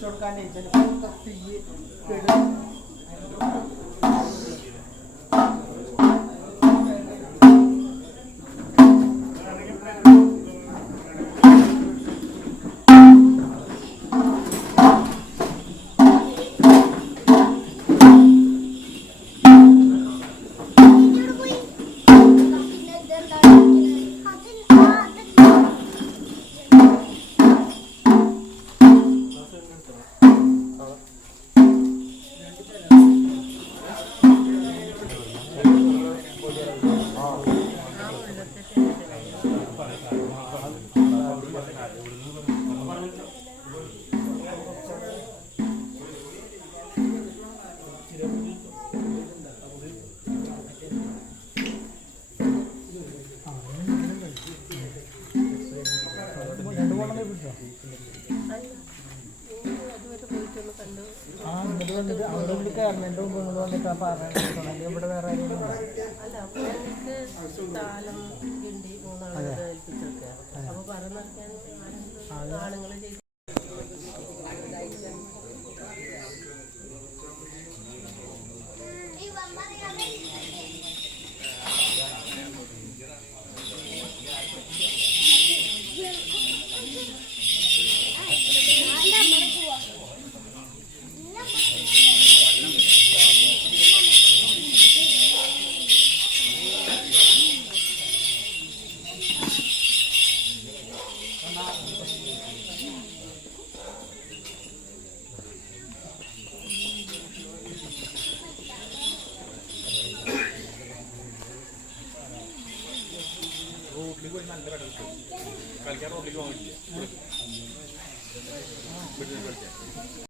छोड़ का नहीं चले। तो ये पेड़ ആ ഇങ്ങോട്ട് വന്നിട്ട് അവിടെ ഇവിടെ കയറുന്നതിന്റെ മുമ്പ് ഇങ്ങോട്ട് വന്നിട്ട് ആ പറഞ്ഞിട്ട് അല്ലെങ്കിൽ ഇവിടെ വേറെ ആരെങ്കിലും ഉണ്ടോ? അല്ല റോട്ടിലേക്ക് പോയി നല്ല വെള്ളം കിട്ടും. കളിക്കാൻ റോട്ടിലേക്ക് പോകാൻ പറ്റില്ല.